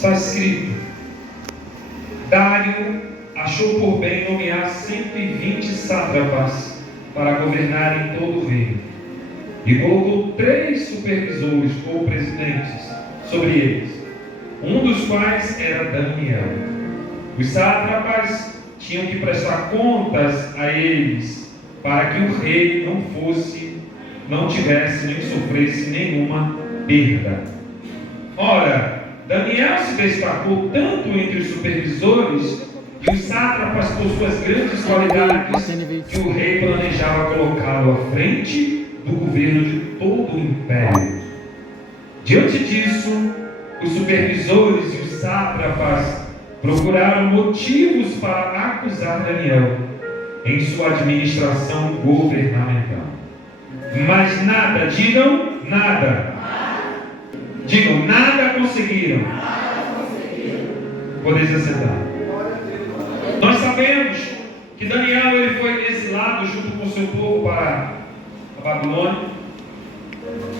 está escrito: Dário achou por bem nomear 120 sátrapas para governarem todo o reino, e colocou 3 supervisores ou presidentes sobre eles, um dos quais era Daniel. Os sátrapas tinham que prestar contas a eles, para que o rei não tivesse nem sofresse nenhuma perda. Ora, Daniel se destacou tanto entre os supervisores e os sátrapas por suas grandes qualidades, que o rei planejava colocá-lo à frente do governo de todo o império. Diante disso, os supervisores e os sátrapas procuraram motivos para acusar Daniel em sua administração governamental. Mas nada, digam nada. Digam, nada conseguiram. Podeis assentar. Nós sabemos que Daniel ele foi exilado junto com o seu povo para a Babilônia.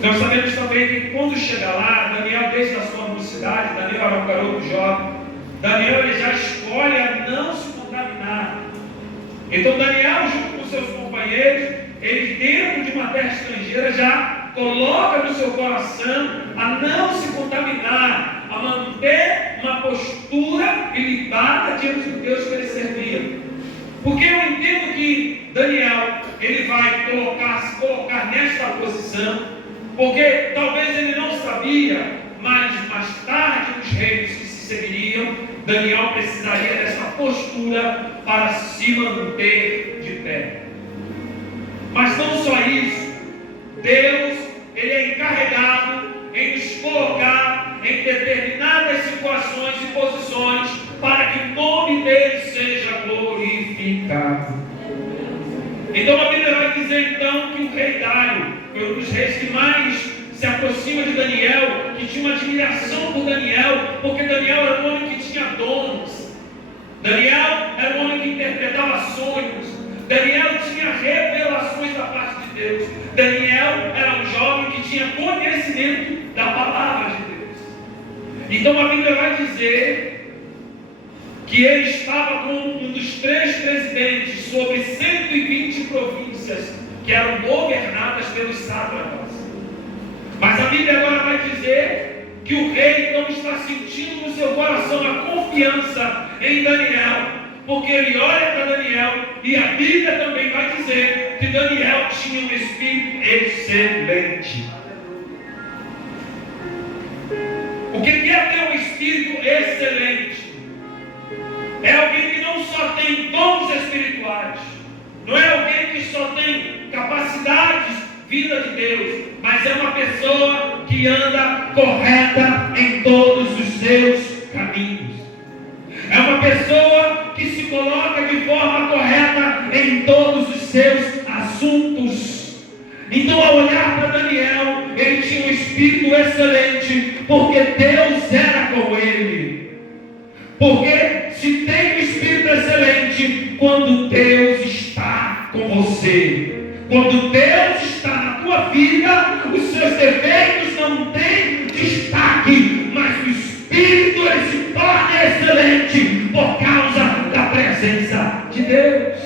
Nós sabemos também que quando chega lá, Daniel, desde a sua mocidade, Daniel era um garoto jovem, Daniel ele já escolhe a não se contaminar. Então Daniel, junto com seus companheiros, ele dentro de uma terra estrangeira já coloca no seu coração a não se contaminar, a manter uma postura ilibada diante do Deus que ele servia. Porque eu entendo que Daniel ele vai se colocar nesta posição, porque talvez ele não sabia, mas mais tarde nos reinos que se seguiriam, Daniel precisaria dessa postura para se manter de pé. Mas não só isso, Deus ele é encarregado em nos colocar em determinadas situações e posições para que o nome dele seja glorificado. Então a Bíblia vai dizer então que o rei Dário foi um dos reis que mais se aproxima de Daniel, que tinha uma admiração por Daniel, porque Daniel era um homem que tinha dons. Daniel era um homem que interpretava sonhos. Daniel tinha revelações da parte de Deus. Daniel era um jovem que tinha conhecimento da palavra de Deus. Então a Bíblia vai dizer que ele estava como um dos 3 presidentes sobre 120 províncias que eram governadas pelos sátrapas. Mas a Bíblia agora vai dizer que o rei não está sentindo no seu coração a confiança em Daniel, porque ele olha para Daniel e a Bíblia também vai dizer que Daniel tinha um espírito excelente. O que é ter um espírito excelente? É alguém que não só tem dons espirituais, não é alguém que só tem capacidades vinda de Deus, mas é uma pessoa que anda correta em todos os seus caminhos. É uma pessoa que se coloca de forma correta em todos os seus assuntos. Então, ao olhar para Daniel, ele tinha um espírito excelente, porque Deus era com ele. Porque se tem um espírito excelente, quando Deus está com você, quando Deus está na tua vida, os seus defeitos não têm destaque, mas o espírito ele se torna excelente por causa da presença de Deus.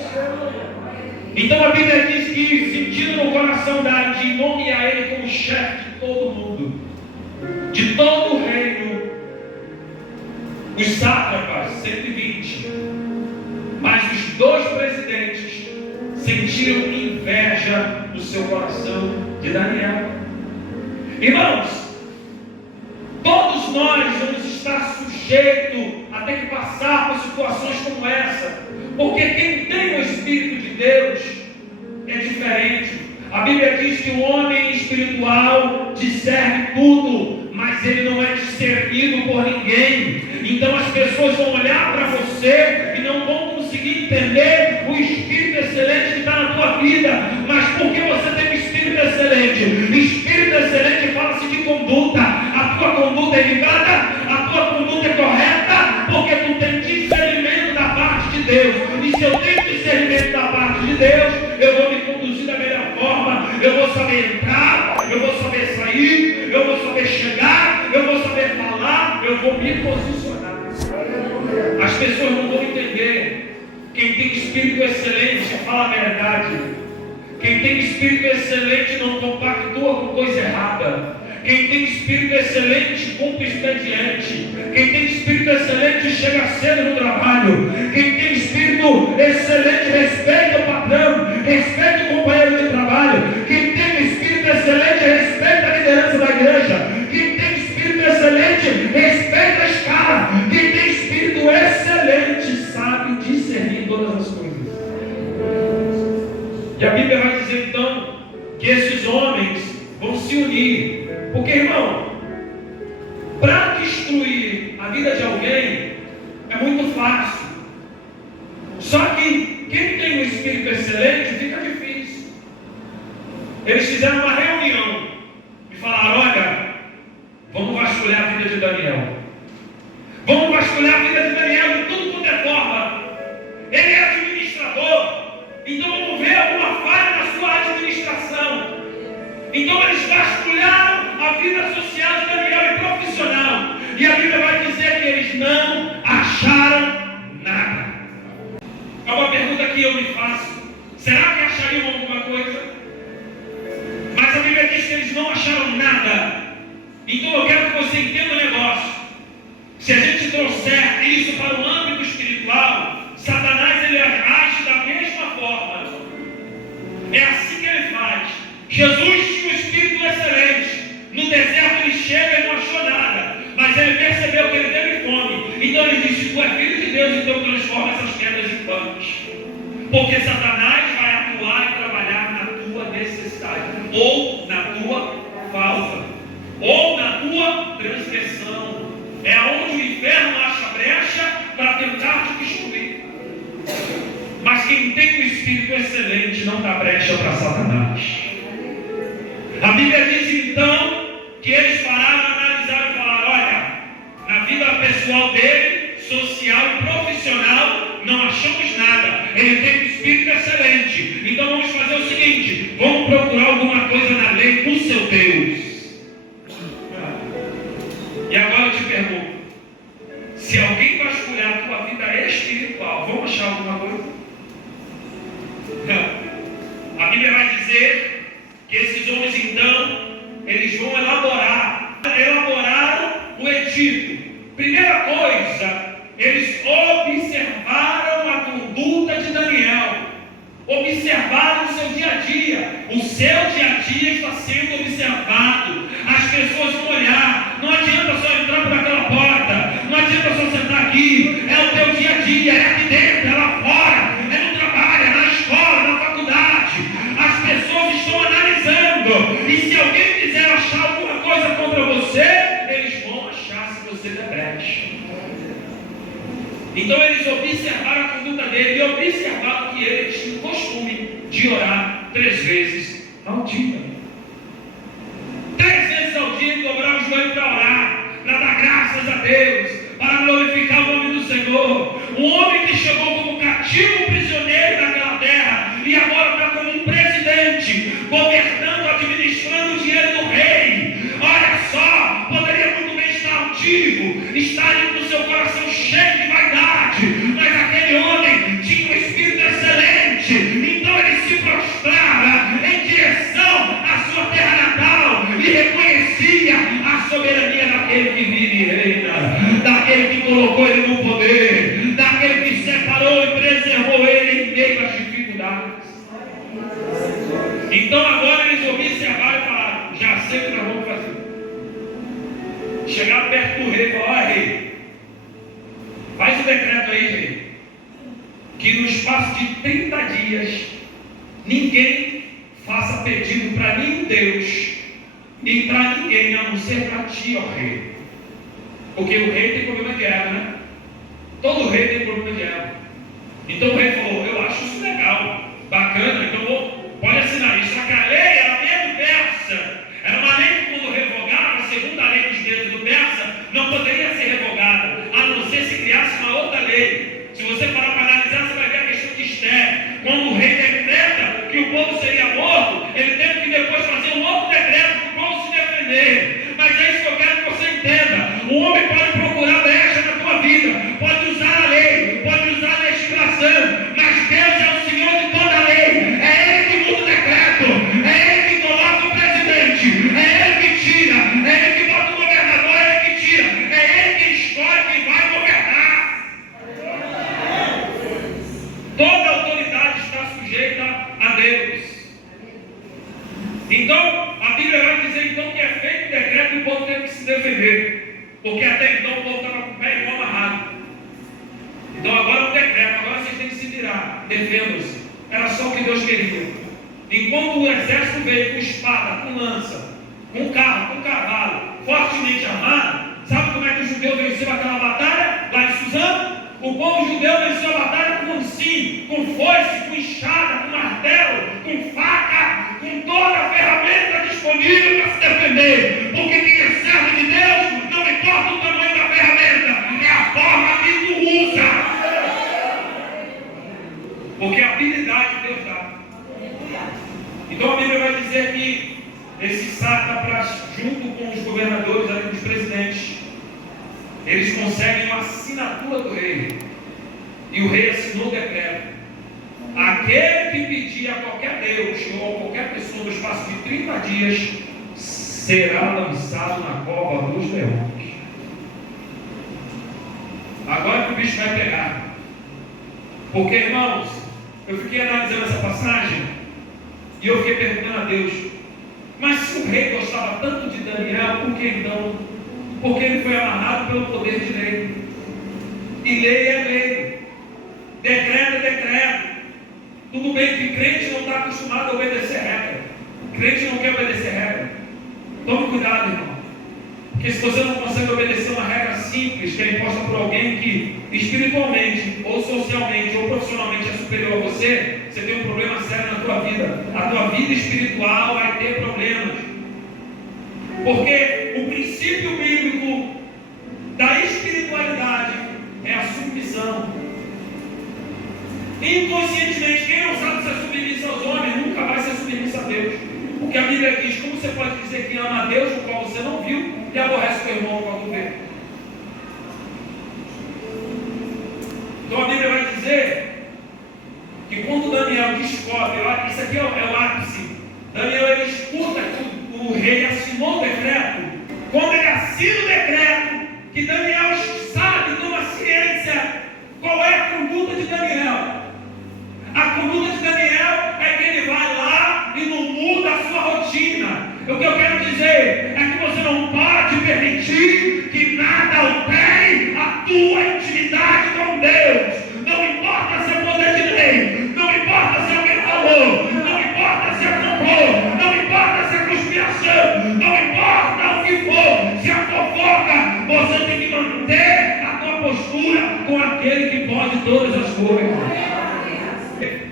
Então a Bíblia diz que, sentindo no coração de nomear ele como chefe de todo mundo, de todo o reino, os sátrapas, 120, mas os 2 presidentes sentiram inveja no seu coração de Daniel. Irmãos, todos nós vamos estar sujeitos a ter que passar por situações como essa, porque quem tem o Espírito de Deus é diferente. A Bíblia diz que o homem espiritual discerne tudo, mas ele não é discernido por ninguém. Então as pessoas vão olhar para você e não vão conseguir entender o Espírito excelente que está na tua vida. Mas porque você tem um Espírito excelente? O Espírito excelente fala-se de conduta. A tua conduta é ligada, a tua conduta é correta, porque tu tem discernimento da parte de Deus. E se eu tenho discernimento da parte de Deus, eu vou me conduzir da melhor forma. Eu vou saber entrar, eu vou saber sair, eu vou saber chegar, eu vou saber falar, eu vou me me posicionar. As pessoas não vão entender. Quem tem espírito excelente fala a verdade. Quem tem espírito excelente não compactua com coisa errada. Quem tem espírito excelente cumpre expediente. Quem tem espírito excelente chega cedo no trabalho. Quem tem espírito excelente respeita o patrão, respeita o companheiro de trabalho. Quem tem espírito excelente respeita a liderança da igreja. Quem tem espírito excelente respeita a escala. Quem tem espírito excelente sabe discernir todas as coisas. E a Bíblia vai dizer então que esses homens vão se unir. Porque, irmão, para destruir a vida de alguém é muito fácil. Só que quem tem um espírito excelente fica difícil. Eles fizeram uma reunião e falaram: olha, vamos vasculhar a vida de Daniel. Vamos vasculhar a vida de Daniel de tudo quanto é forma. Ele é administrador. Então vamos ver alguma falha na sua administração. Então eles vasculharam a vida social de Daniel e profissional. E a Bíblia vai dizer que eles não acharam nada. É uma pergunta que eu me faço. Será que achariam alguma coisa? Mas a Bíblia diz que eles não acharam nada. Então eu quero que você entenda o negócio. Se a gente trouxer isso para o âmbito espiritual, Satanás ele age da mesma forma. É assim que ele faz. Jesus tinha um espírito excelente. No deserto ele chega e não achou nada. Mas ele percebeu que ele teve fome. Então ele disse: tu é filho de Deus, então transforma essas pedras em pães. Porque Satanás vai atuar e trabalhar na tua necessidade. Ou na tua falta. Ou na tua transgressão. É onde o inferno acha brecha para tentar te destruir. Mas quem tem um espírito excelente não dá brecha para Satanás. A Bíblia diz então que eles pararam, analisaram e falaram: olha, na vida pessoal dele, social e profissional, não achamos nada. Ele tem um espírito excelente. Então vamos fazer o seguinte: vamos procurar alguma coisa na lei do seu Deus. E agora eu te pergunto: se alguém vasculhar a tua vida espiritual, vamos achar alguma coisa? Não. A Bíblia vai dizer que esses homens então, eles vão elaboraram o edito. Primeira coisa, eles observaram a conduta de Daniel. Observaram o seu dia a dia. O seu dia a dia está sendo observado. As pessoas vão olhar. Não adianta só entrar por aquela porta. Não adianta só sentar aqui. É o teu dia a dia. É aqui dentro, é lá fora. É no trabalho, é na escola, na faculdade. As pessoas estão analisando. E se alguém quiser achar alguma coisa contra você, eles vão achar se você der brecha. Então eles observaram a conduta dele e observaram que ele tinha o costume de orar 3 vezes ao dia. 3 vezes ao dia ele dobrava o joelho para orar, para dar graças a Deus, para glorificar o nome do Senhor. Um homem que chegou como cativo prisioneiro naquela terra e agora está como um presidente, governando, administrando o dinheiro do rei. Olha só, poderia muito bem estar altivo, estar ali com o seu coração cheio de vaidade, mas aquele homem tinha um espírito excelente. Então ele se prostrava em direção à sua terra natal e reconhecia a soberania daquele que vive e reina, daquele que colocou ele no poder, daquele que separou e preservou ele em meio às dificuldades. Então agora eles observaram e falaram: já sei o que nós vamos fazer. Chegaram perto do rei e falaram: olha, rei, faz o decreto aí, rei, que no espaço de 30 dias ninguém faça pedido para nenhum Deus, nem para ninguém, a não ser para ti, ó rei. Porque o rei tem problema de ego, né? Todo rei tem problema de ego. Então o rei falou: eu acho isso legal, bacana, então pode assinar isso. Só que a lei era mesmo persa. Era uma lei que quando revogava, segundo a lei dos deuses do persa, não poderia ser revogada, a não ser se criasse uma outra lei. Se você parar para analisar, você vai ver a questão de Esther. Quando o rei decreta que o povo seria morto, ele teve que depois fazer um outro decreto para o povo se defender. Mas é isso que eu quero que você entenda. O homem pode procurar defendam-se. Era só o que Deus queria. Enquanto o exército veio com espada, com lança, com carro, com cavalo, fortemente armado, sabe como é que o judeu venceu aquela batalha lá em Suzano? O povo judeu venceu a batalha com sim, com foice, com enxada, com martelo, com faca, com toda a ferramenta disponível para se defender. Porque quem é servo de Deus, não importa o tamanho da ferramenta, é a forma que tu usa. Porque a habilidade Deus dá. Então a Bíblia vai dizer que esse sátrapas, junto com os governadores, ali, com os presidentes, eles conseguem uma assinatura do rei. E o rei assinou o decreto. Aquele que pedir a qualquer Deus ou a qualquer pessoa no espaço de 30 dias será lançado na cova dos leões. Agora que o bicho vai pegar. Porque, irmãos, eu fiquei analisando essa passagem e eu fiquei perguntando a Deus, mas se o rei gostava tanto de Daniel, por que então? Porque ele foi amarrado pelo poder de lei. E lei é lei. Decreto é decreto. Tudo bem que crente não está acostumado a obedecer regra. Crente não quer obedecer regra. Tome cuidado, irmão. Porque se você não consegue obedecer uma regra simples que é imposta por alguém que espiritualmente, ou socialmente, ou profissionalmente é superior a você, você tem um problema sério na tua vida. A tua vida espiritual vai ter problemas. Porque o princípio bíblico da espiritualidade é a submissão. Inconscientemente, quem não sabe ser submisso aos homens nunca vai ser submisso a Deus. Porque a Bíblia diz: como você pode dizer que ama a Deus, o qual você não viu, e aborrece o teu irmão, o qual tu vê? Então a Bíblia vai dizer que quando Daniel descobre, isso aqui é o ápice. Daniel, ele escuta que o rei assinou o decreto. Quando ele assina o decreto, que Daniel sabe, tem uma ciência, qual é a conduta de Daniel. A conduta de Daniel é que ele vai lá e não muda a sua rotina. O que eu quero dizer é que você não pode permitir que nada altere a tua intimidade com Deus. Não importa se é poder de lei, não importa se é alguém falou, não importa se é complô, não importa se é conspiração, não importa o que for, se é fofoca, você tem que manter a tua postura com aquele que pode todas as coisas.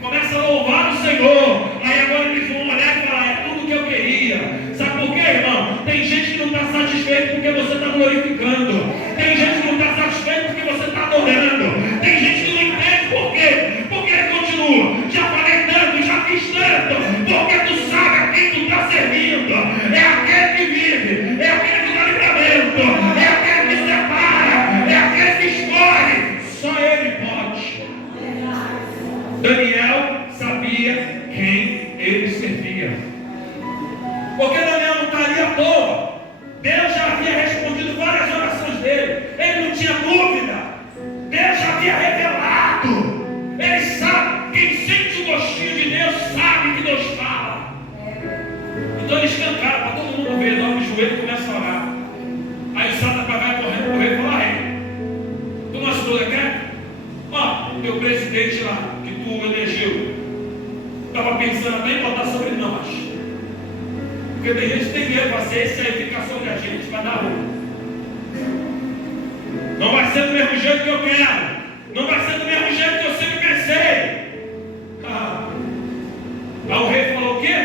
Começa a louvar o Senhor. Aí agora eles vão olhar e falar: é tudo que eu queria. Sabe por quê, irmão? Tem gente que não está satisfeito porque você está glorificando. Tem gente que não está satisfeito porque você está adorando. Tem gente que não entende por quê. Porque ele continua: já falei tanto, já fiz tanto. Porque tu sabe a quem tu está servindo. É aquele que vive, é aquele que dá livramento, é aquele que separa, é aquele que escolhe. Só ele pode. Daniel sabia quem ele servia. Porque Daniel não estaria à toa. Deus já havia respondido várias orações dele. Ele não tinha dúvida. Deus já havia revelado. Ele sabe. Quem sente o gostinho de Deus sabe que Deus fala. Então ele escancara para todo mundo ver. Dobra o joelho e começa a orar. Aí o sátrapa vai correndo para o rei e fala: rei, tu não assinou o decreto? Ó, teu presidente lá, que tu elegeu, estava pensando até em botar sobre nós. Porque tem gente que tem medo, vai ser esse aí ficar sobre a gente, vai dar ruim. Não vai ser do mesmo jeito que eu quero. Não vai ser do mesmo jeito que eu sempre pensei. Aí o rei falou o quê?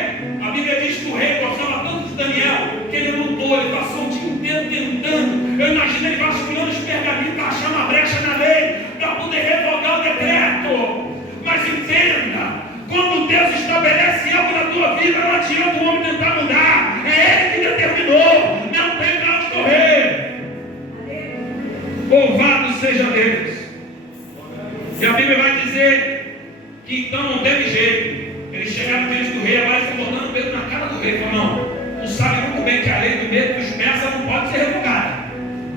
A Bíblia diz que o rei gostava tanto de Daniel que ele lutou, ele passou o dia inteiro tentando. Eu imagino ele vasculhando os pergaminhos para achar uma brecha na lei, para poder revogar o decreto. Mas entenda, quando Deus estabelece algo na tua vida, não adianta o homem tentar mudar. É Ele que determinou, não tem para onde correr. Louvado seja Deus. E a Bíblia vai dizer que então não teve jeito. Eles chegaram diante do rei, agora estão botando o medo na cara do rei. Falaram: não, tu sabe muito bem que a lei do medo dos persas não pode ser revogada.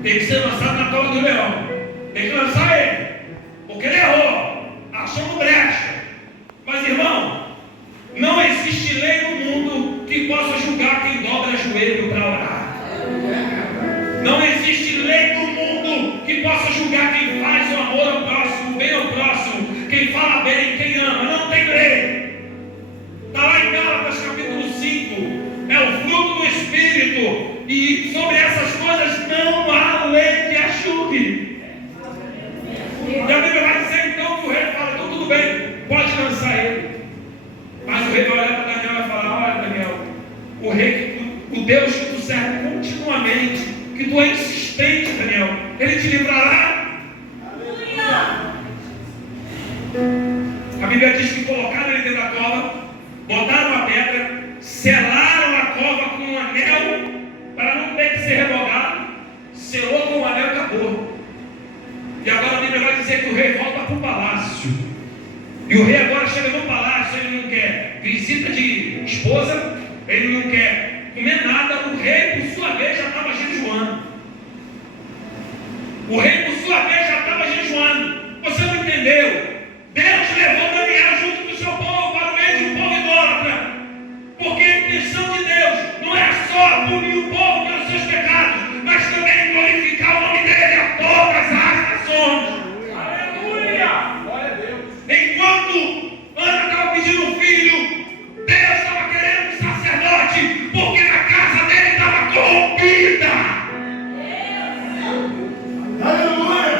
Tem que ser lançado na cova do leão. Tem que lançar ele, porque ele errou, achou brecha. Mas, irmão, não existe lei no mundo que possa julgar quem dobra joelho para orar. Não existe lei no mundo que possa julgar quem faz o amor ao próximo, o bem ao próximo, quem fala bem, quem ama. colocaram ele dentro da cova, botaram a pedra, selaram a cova com um anel, para não ter que ser revogado, selou com um anel e acabou. E agora a Bíblia vai dizer que o rei volta para o palácio. E o rei agora chega no palácio, ele não quer visita de esposa, ele não quer comer nada. O rei, por sua vez, já estava jejuando. O rei, por sua vez, já estava jejuando. Você não entendeu? Deus levou Daniel junto com o seu povo para o meio de um povo idólatra. Porque a intenção de Deus não é só punir o povo pelos seus pecados, mas também glorificar o nome dele a todas as nações. Aleluia! Glória a Deus. Enquanto Ana estava pedindo um filho, Deus estava querendo um sacerdote, porque a casa dele estava corrompida. Aleluia!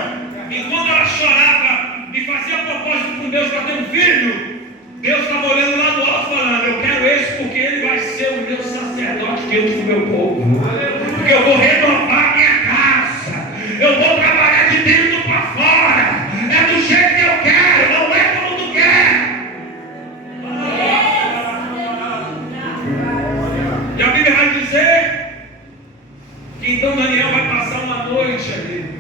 Enquanto ela chorava e fazia propósito com Deus para ter um filho, Deus estava olhando lá do alto falando: eu quero esse porque ele vai ser o meu sacerdote diante do meu povo. Porque eu vou renovar minha casa. Eu vou trabalhar de dentro para fora. É do jeito que eu quero, não é como tu quer. E a Bíblia vai dizer que então Daniel vai passar uma noite ali.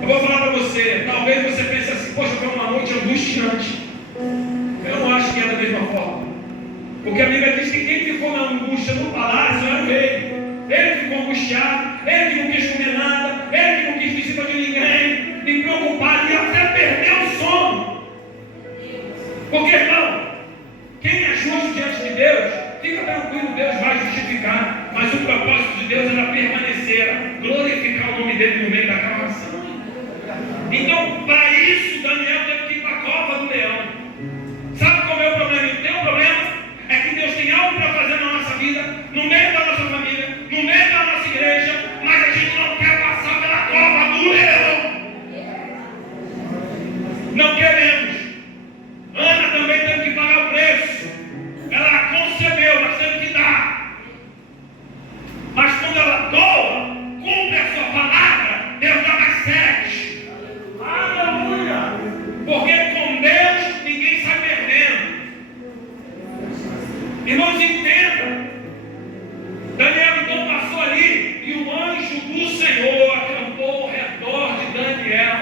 Eu vou falar para você, talvez você pense assim: poxa, foi uma noite angustiante. Eu não acho que é da mesma forma. Porque a Bíblia diz que quem ficou na angústia no palácio era o rei. Ele ficou angustiado, ele que não quis comer nada, ele que não quis visita de ninguém, e preocupado, e até perdeu o sono. Porque, irmão, quem é justo diante de Deus, fica tranquilo, Deus vai justificar. Mas o propósito de Deus era permanecer, era glorificar o nome dele no meio daquela nação. Então, para isso, Daniel teve que ir para a cova do leão. Sabe qual é o problema? O teu problema é que Deus tem algo para fazer na nossa vida, no meio da nossa família, no meio da nossa igreja, mas a gente não quer passar pela cova do leão. Não queremos. Ana também teve que pagar o preço. Ela concebeu, mas teve que dar. Mas quando ela doa, cumpre a sua palavra, Deus dá mais 7. Aleluia! Porque com Deus ninguém sai perdendo. Irmãos, entenda. Daniel então passou ali e o anjo do Senhor acampou ao redor de Daniel.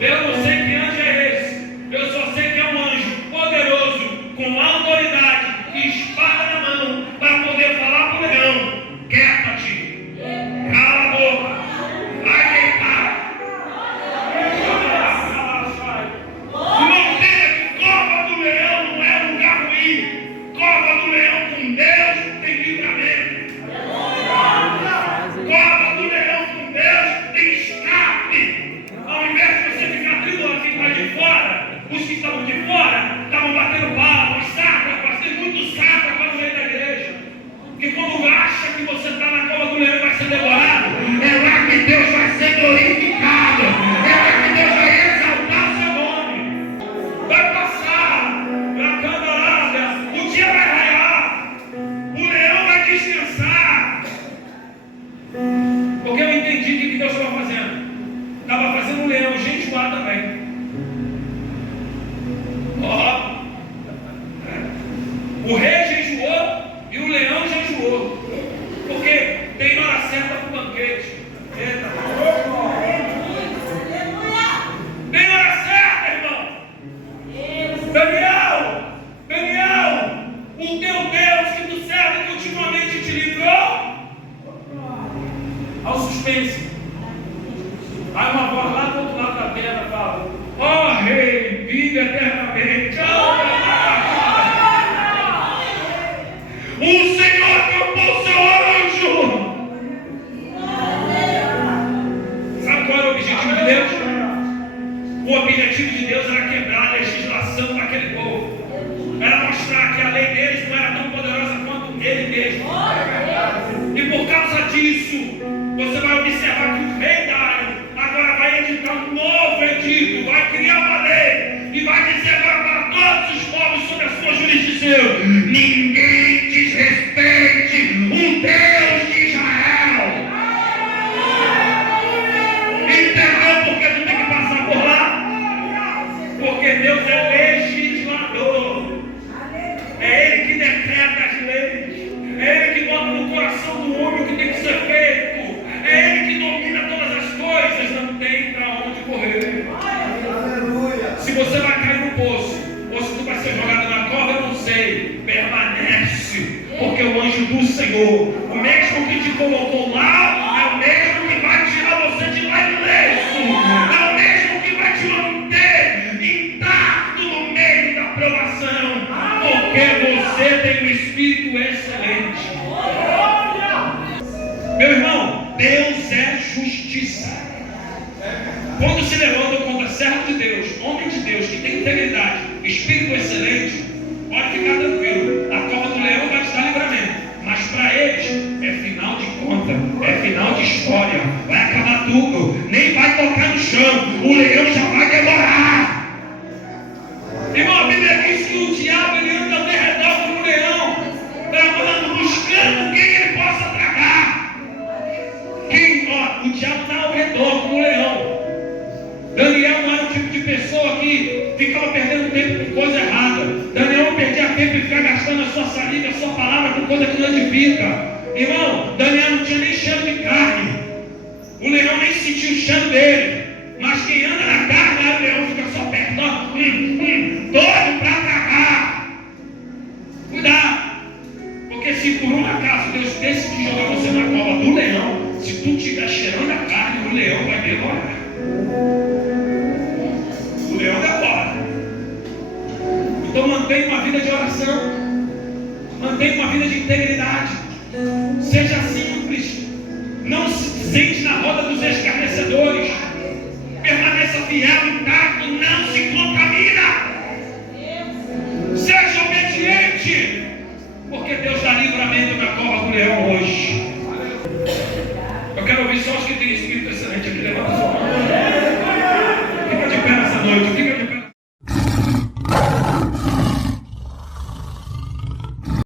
Eu não sei que anjo é esse. Eu só sei que é um anjo poderoso, com autoridade e espada na mão, para poder falar para o leão: quieta-te, cala a boca, vai deitar. Não tenha que cova do leão não é um lugar ruim. Cova do leão com Deus tem livramento. Cova do leão com Deus tem escape. Ao invés de você ficar tribulando, ficar de fora, os que estavam de fora estavam batendo palmas, sátrapas, tem muito sátrapa no meio da igreja. Porque quando acha que você está na cova do leão e vai ser devorado, é lá que Deus vai ser glorificado. É lá que Deus vai exaltar o seu nome. Vai passar na candelada, o dia vai raiar, o leão vai descansar. Porque eu entendi o que Deus estava fazendo. Estava fazendo um leão jejuar também. O rei jejuou e o leão jejuou. Porque tem hora certa para o banquete. Eita. Tem hora certa, irmão. Daniel, o teu Deus que tu serve continuamente te livrou. Ao suspense. Aí uma voz lá do outro lado da terra fala: ó rei, vive eternamente. O Senhor acampou o seu anjo. Sabe qual era o objetivo de Deus? O objetivo de Deus era quebrar a legislação daquele povo. Era mostrar que a lei deles não era tão poderosa quanto ele mesmo. E por causa disso, você vai observar que o rei Dário agora vai editar um novo edito, vai criar uma lei e vai dizer Quando se levantam contra servo de Deus, homem de Deus, que tem integridade, espírito excelente, pode ficar tranquilo, a cova do leão vai te dar livramento, mas para eles é final de conta, é final de história, vai acabar tudo, nem vai tocar no chão, o leão já vai devorar. Irmão, a Bíblia diz que o diabo ele anda ao redor do leão, tramando, buscando quem ele possa tragar. O diabo está ao redor do leão. Daniel não era o tipo de pessoa que ficava perdendo tempo com coisa errada. Daniel não perdia tempo em ficar gastando a sua saliva, a sua palavra com coisa que não edifica. Irmão, Daniel não tinha nem cheiro de carne. O leão nem sentiu o cheiro dele. Mas quem anda na carne, aí o leão fica só perto, doido para tragar. Cuidado. Porque se por um acaso Deus decidir jogar você na cova do leão, se tu estiver cheirando a carne, o leão vai devorar. O leão devora. Então mantenha uma vida de oração. Mantenha uma vida de integridade. Seja simples. Não se sente na roda dos escarnecedores.